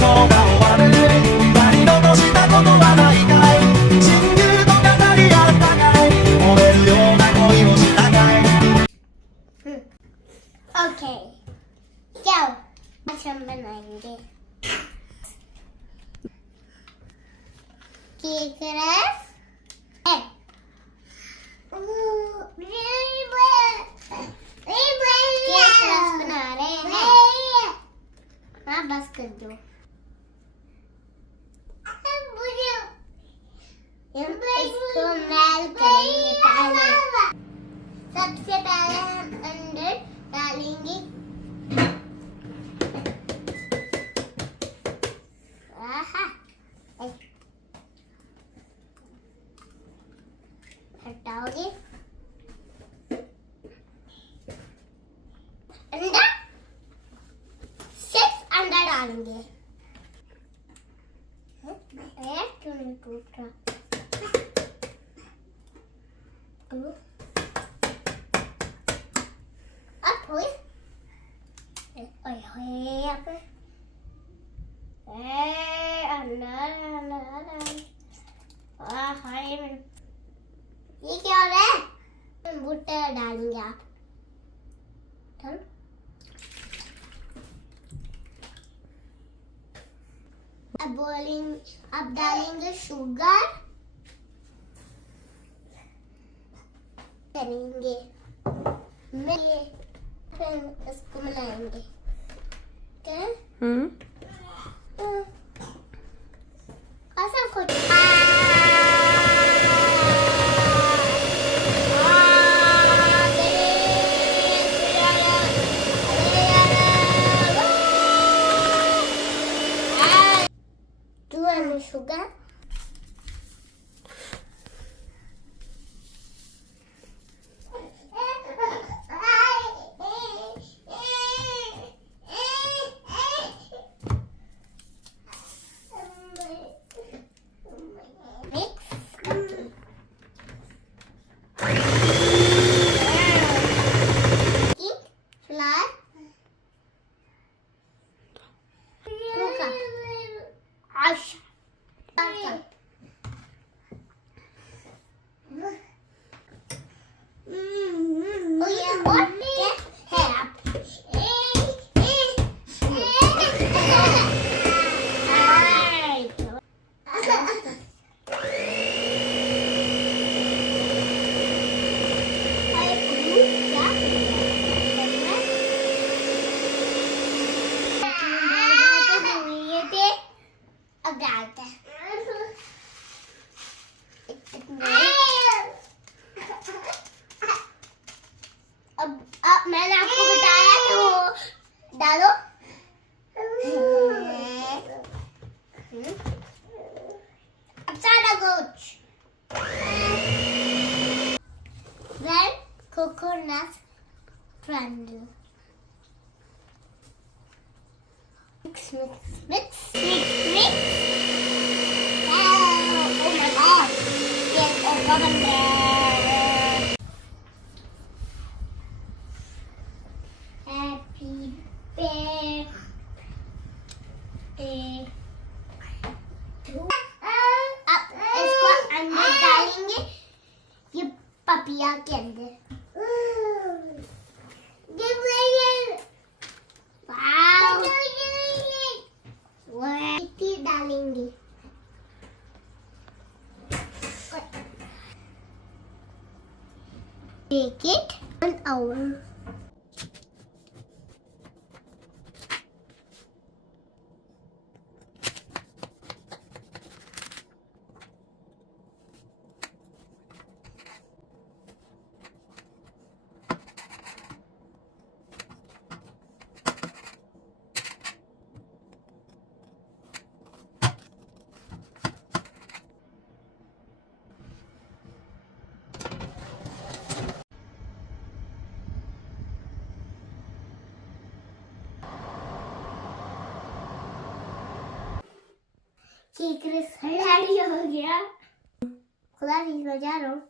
が終わる二人残したことはないかい親友と語り合ったかい燃えるような恋をしたかいओके जाओ आज हम बनाएंगे केक रस बना रहे हैं। हाँ बस कर दो। इसको मेल्ट करेंगे पहले। सबसे पहले हम अंदर डालेंगे हटाओगे अंडा सिर्फ अंडा डालेंगे। क्यों नहीं टूट रहा? अब हुई ये क्या हो रहा है? भुट्टे डालेंगे आप। अब डालेंगे शुगर करेंगे फिर इसको मिलाएंगे। ऐसा कुछ sugar अब मैंने आपको बताया तो डालो। अब सारा कुछ then coconut crumble mix oh my god yes oven there happy birthday to अब इसको अंदर डालेंगे ये पपिया के अंदर डालेंगे Bake it 1 hour. Cake ready हो गया। खुदा जा रहा हूँ।